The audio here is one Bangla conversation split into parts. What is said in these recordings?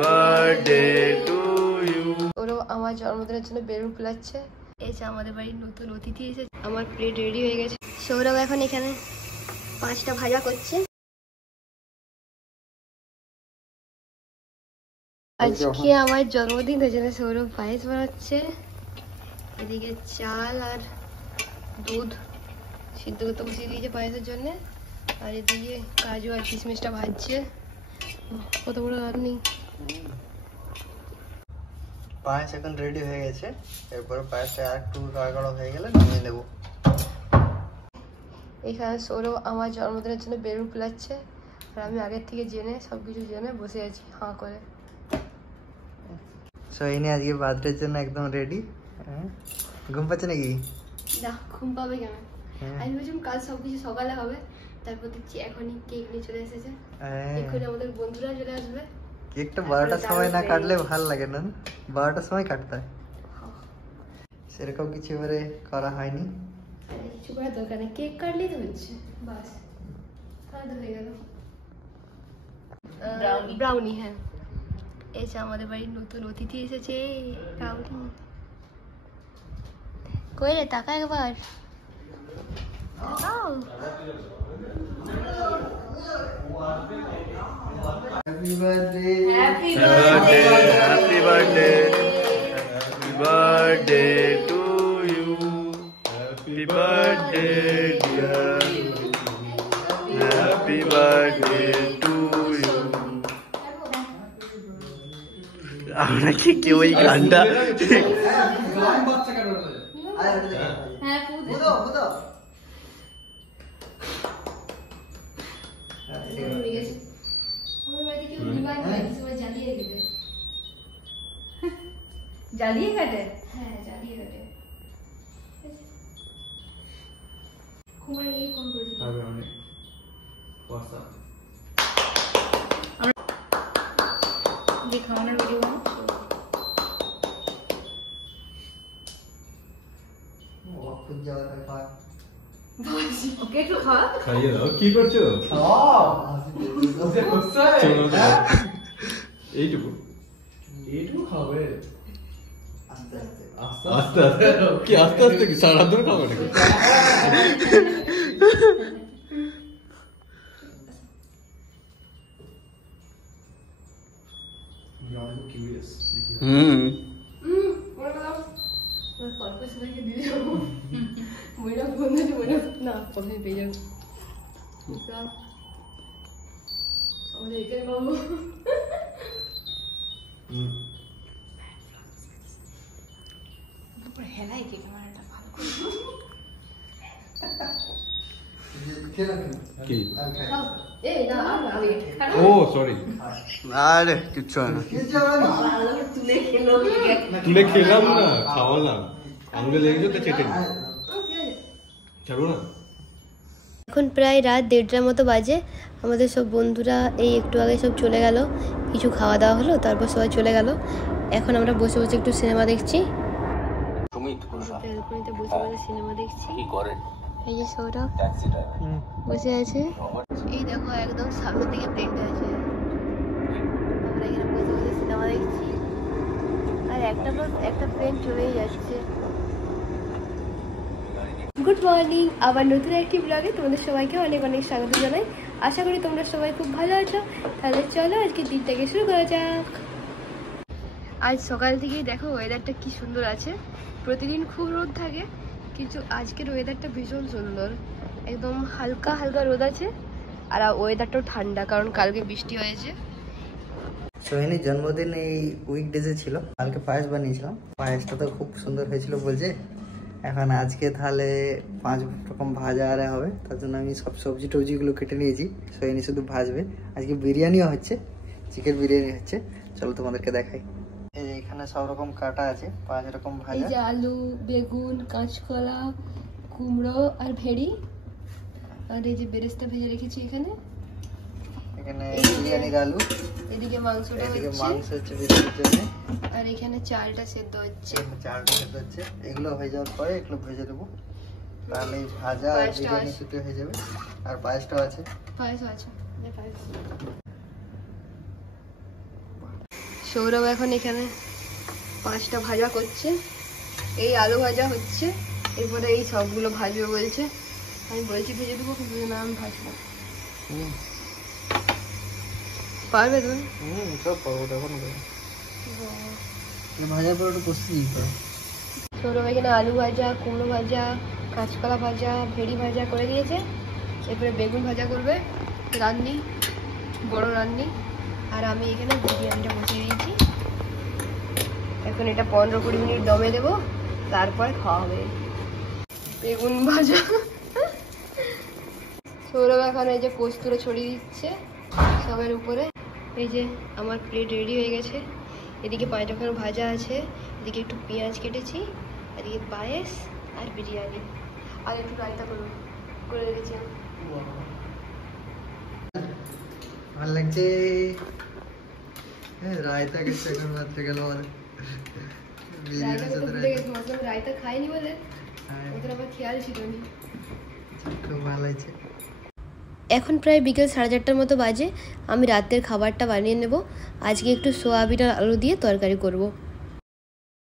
Birthday to you. ওরা আমার জন্মদিনের জন্য বেলুন ফুলাচ্ছে। এই যে আমাদের বাড়ির নতুন অতিথি এসেছে। আমার প্লেট রেডি হয়ে গেছে। সৌরভ এখন এখানে 5টা ভাজা করছে। আজকে আমার জন্মদিন, ওই জন্য সৌরভ পায়েস বানাচ্ছে। এদিকে চাল আর দুধ সিদ্ধ করতে বসিয়ে দিয়েছে পায়েসের জন্য। আর এদিকে কাজু আর কিশমিশটা ভাজছে। কত বড় রান্নি। পায়েস এখন রেডি হয়ে গেছে। এরপরে পায়েসটা আর একটু গাঢ় হয়ে গেলে নামিয়ে দেবো। এখানে সৌরভ আমার জন্মদিনের জন্য বেলুন ফুলাচ্ছে। আর আমি আগের থেকে জেনে সবকিছু জেনে বসে আছি হাঁ করে। সোহিনী আজকে বার্থডের জন্য একদম রেডি। ঘুম পাচ্ছে নাকি? না, ঘুম পাবে কেন? আমি ভাবছিলাম কাল সবকিছু সকালে হবে, তারপর দেখছি এখনই কেক নিয়ে চলে এসেছে। এখনই আমাদের বন্ধুরা চলে আসবে। কেকটা 12টার সময় না কাটলে ভালো লাগে না। 12টার সময় কাটতে হয়। সেরকম কিছু এবারে করা হয়নি। কিছু করার দরকার নেই, কেক কাটলেই তো হচ্ছে, বাস তাহলে হয়ে গেল। ব্রাউনি, হ্যাঁ। এই যে আমাদের বাড়ির নতুন অতিথি এসেছে, ব্রাউনি। কই রে, টাকা একবার happy birthday, happy birthday, happy birthday, happy birthday to you. Happy birthday dear, happy birthday to you. আমরা কি কেউ এই গানটা জ্বালিয়ে কাটে? হ্যাঁ, জ্বালিয়ে কাটে। কুমার এই ফোন করেছিল। খাওয়ানোর ভিডিও ওকে একটু খাওয়া। খাইয়ে দাও। কি করছো? এইটুকু এইটুকু খাবে? আস্তে আস্তে কি আস্তে আস্তে কি সারা দিন খাবে নাকি? না প্রথমে পেয়ে যাবো আমাদের এখানে বাবু। হেলাই কে ক্যামেরাটা ভালো করে কি? এই না আমি ও সরি। আরে কিচ্ছু হয় না। তুলে খেলাম না, খাওয়ালাম। আঙুলে লেগে তো চেটে নি। চলো না। এখন প্রায় রাত 1:30টার মতো বাজে। আমাদের সব বন্ধুরা এই একটু আগে সব চলে গেল। কিছু খাওয়া দাওয়া হলো, তারপর সবাই চলে গেল। এখন আমরা বসে বসে একটু সিনেমা দেখছি। ব্যালকনিতে বসে বসে সিনেমা দেখছি। এই যে সৌরভ বসে আছে। এই দেখো একদম সামনের দিকে প্লেনটা আছে। আমরা এখানে বসে বসে সিনেমা দেখছি। আর একটা প্লেন চলেই যাচ্ছে। গুড মর্নিং, আবার নতুন একটি ব্লগে তোমাদের সবাইকে অনেক অনেক স্বাগত জানাই। আশা করি তোমরা সবাই খুব ভালো আছো। তাহলে চলো আজকে দিনটাকে শুরু করা যাক। আজ সকাল থেকেই দেখো ওয়েদারটা কি সুন্দর আছে। প্রতিদিন খুব রোদ থাকে, কিন্তু আজকের ওয়েদারটা ভীষণ সুন্দর। একদম হালকা হালকা রোদ আছে, আর ওয়েদারটাও ঠান্ডা, কারণ কালকে বৃষ্টি হয়েছে। সোহিনীর জন্মদিন এই উইকডেজে ছিল। কালকে পায়েস বানিয়েছিলাম, পায়েসটা তো খুব সুন্দর হয়েছিল বলছে। এখন আজকে তাহলে 5 রকম ভাজা আরে হবে, তার জন্য আমি সব সবজি টবজিগুলো কেটে নিয়েছি। সোহিনী শুধু ভাজবে। আজকে বিরিয়ানিও হচ্ছে, চিকেন বিরিয়ানি হচ্ছে। চলো তোমাদেরকে দেখাই। এই যে এখানে সব রকম কাটা আছে, 5 রকম ভাজা। এই যে আলু, বেগুন, কাঁচকলা, কুমড়ো আর ভেড়ি, আর এই যে বেরেস্তা ভেজে রেখেছি এখানে। এখানে বিরিয়ানির আলু, এদিকে মাংসটা এদিকে হচ্ছে, মাংস হচ্ছে বিরিয়ানির জন্য, আর এখানে চালটা সেদ্ধ হচ্ছে। চালটা সেদ্ধ হচ্ছে। এগুলো হয়ে যাওয়ার পরে এগুলো ভেজে দেবো, তাহলে ভাজা আর বিরিয়ানি শুতে হয়ে যাবে। আর পায়েসটাও আছে। পায়েসও আছে। সৌরভ এখন এখানে 5টা ভাজা করছে। এই আলু ভাজা হচ্ছে, এরপরে এই সবগুলো ভাজবে বলছে। আমি বলছি ভেজে দেবো, কিন্তু না আমি ভাজবো। পারবে তুমি? সব পারবো এখন। ভাজার পর একটু কষতে দিতে হবে। সৌরভ এখানে আলু ভাজা, কুমড়ো ভাজা, কাঁচকলা ভাজা, ভেড়ি ভাজা করে দিয়েছে। এরপরে বেগুন ভাজা করবে রান্নি, বড় রান্নি। আর আমি এখানে বিরিয়ানিটা বসিয়ে দিয়েছি। এখন এটা 15-20 মিনিট দমে দেবো, তারপরে খাওয়া হবে। বেগুন ভাজা। সৌরভ এখন এই যে পোস্তটা ছড়িয়ে দিচ্ছে সবের উপরে। এই যে আমার প্লেট রেডি হয়ে গেছে। এদিকে 5 রকমের ভাজা আছে, এদিকে একটু পেঁয়াজ কেটেছি, এদিকে পায়েস আর বিরিয়ানি, আর একটু রায়তা করে রেখেছি। ভালো লাগছে। রায়তা কেটে এখন মাত্র গেল মানে রায়তা খাইনি বলে ওদের আবার খেয়াল ছিল না। খুব ভালো হয়েছে। এখন প্রায় বিকেল 4:30টার মতো বাজে। আমি রাতের খাবারটা বানিয়ে নেব। আজকে একটু সোয়াবিন আর আলু দিয়ে তরকারি করব।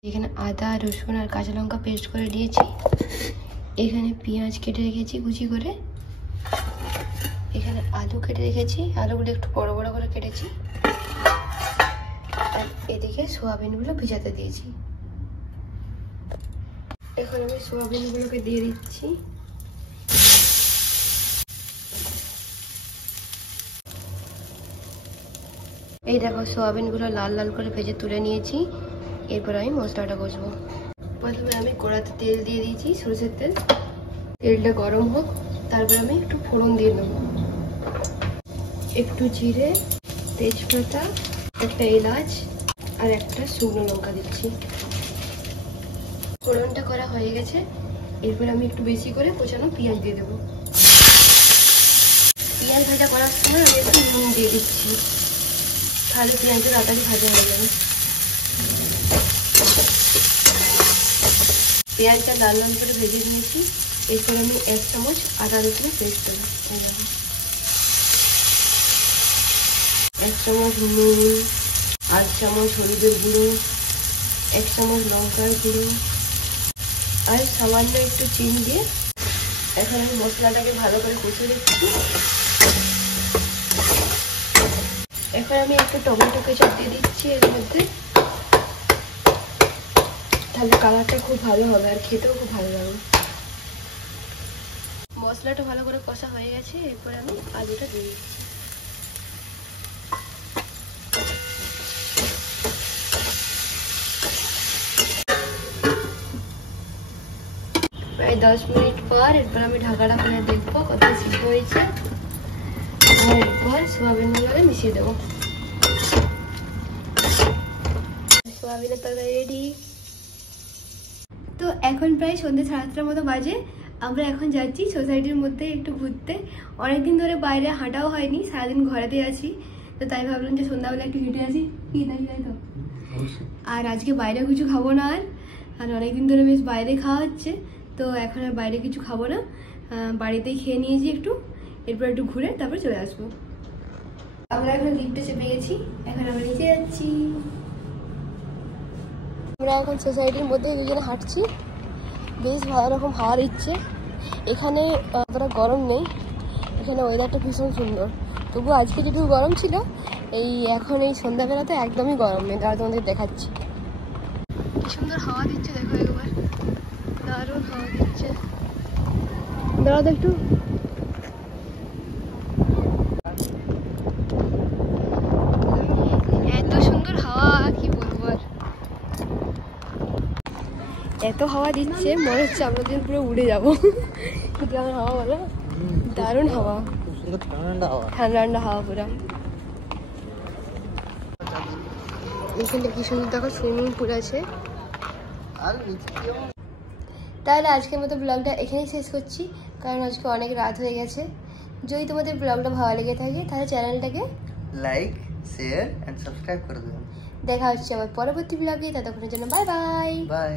এখানে আদা, রসুন আর কাঁচা লঙ্কা পেস্ট করে দিয়েছি। এখানে পেঁয়াজ কেটে রেখেছি কুচি করে। এখানে আলু কেটে রেখেছি, আলুগুলো একটু বড় বড় করে কেটেছি। আর এদিকে সোয়াবিনগুলো ভিজাতে দিয়েছি। এখন আমি সোয়াবিনগুলোকে দিয়ে দিচ্ছি। এই দেখো সোয়াবিনগুলো লাল লাল করে ভেজে তুলে নিয়েছি। এরপর আমি মশলাটা কষবো। প্রথমে আমি কড়াতে তেল দিয়ে দিয়েছি, সরষের তেল। তেলটা গরম হোক, তারপর আমি একটু ফোড়ন দিয়ে দেবো। একটু জিরে, তেজপাতা, একটা এলাচ আর একটা শুকনো লঙ্কা দিচ্ছি। ফোড়নটা করা হয়ে গেছে। এরপর আমি একটু বেশি করে কোচানো পেঁয়াজ দিয়ে দেবো। পেঁয়াজ ভাজা করার সময় আমি একটু নুন দিয়ে দিচ্ছি, তাহলে পেঁয়াজটা তাড়াতাড়ি ভাজা হয়ে যাবে। পেঁয়াজটা লাল লাল করে ভেজে নিয়েছি। এরপর আমি 1 চামচ আদা রসুনের পেস্ট দেবো। 1 চামচ নুন, 8 চামচ হলুদের গুঁড়ো, 1 চামচ লঙ্কার গুঁড়ো আর সামান্য একটু চিনি দিয়ে এখন আমি মশলাটাকে ভালো করে কষে দিচ্ছি। এখন আমি একটু টমেটো কেচাপ দিয়ে দিচ্ছি এর মধ্যে, তাহলে কালারটা খুব ভালো হবে আর খেতেও খুব ভালো লাগবে। মশলাটা ভালো করে কষা হয়ে গেছে। এরপর আমি আলুটা দিয়ে দিচ্ছি। প্রায় 10 মিনিট পর এরপর আমি ঢাকাটা খুলে দেখবো কত সিদ্ধ হয়েছে। আর এরপর সোয়াবিনগুলোকে মিশিয়ে দেবো। সোয়াবিনের তরকারি রেডি। তো এখন প্রায় সন্ধ্যে 7:30টার মতো বাজে। আমরা এখন যাচ্ছি সোসাইটির মধ্যে একটু ঘুরতে। অনেকদিন ধরে বাইরে হাঁটাও হয়নি, সারাদিন ঘরেতে আছি। তো তাই ভাবলাম যে সন্ধ্যাবেলা একটু হেঁটে আসি, কি তাই তো। আর আজকে বাইরে কিছু খাবো না। আর অনেকদিন ধরে বেশ বাইরে খাওয়া হচ্ছে, তো এখন আর বাইরে কিছু খাবো না, বাড়িতেই খেয়ে নিয়েছি একটু। এরপর একটু ঘুরে তারপর চলে আসবো। আমরা এখন লিফটে চেপে গেছি, এখন আমরা নিচে যাচ্ছি। আমরা এখন সোসাইটির মধ্যে দুজনে হাঁটছি। বেশ ভালো রকম হাওয়া দিচ্ছে। এখানে অতটা গরম নেই, এখানে ওয়েদারটা ভীষণ সুন্দর। তবু আজকে যেটুকু গরম ছিল, এই এখন এই সন্ধ্যাবেলাতে একদমই গরম নেই। তারা তোমাদের দেখাচ্ছি কি সুন্দর হাওয়া দিচ্ছে, দেখো একবার, দারুণ হাওয়া দিচ্ছে। দাঁড়াও একটু, এত সুন্দর হাওয়া কি বলবো আর। এত হাওয়া দিচ্ছে মনে হচ্ছে আমরা দিন পুরো উড়ে যাবো। কেমন হাওয়া বলো, দারুণ হাওয়া, ঠান্ডা ঠান্ডা হাওয়া পুরো। এখানে কি সুন্দর দেখো সুইমিং পুল আছে। তাহলে আজকের মতো ব্লগটা এখানেই শেষ করছি, কারণ আজকে অনেক রাত হয়ে গেছে। যদি তোমাদের ব্লগটা ভালো লেগে থাকে তাহলে চ্যানেলটাকে লাইক, শেয়ার এন্ড সাবস্ক্রাইব করে দেবেন। দেখা হচ্ছে আবার পরবর্তী ব্লগে। ততক্ষণের জন্য বাই বাই। বাই।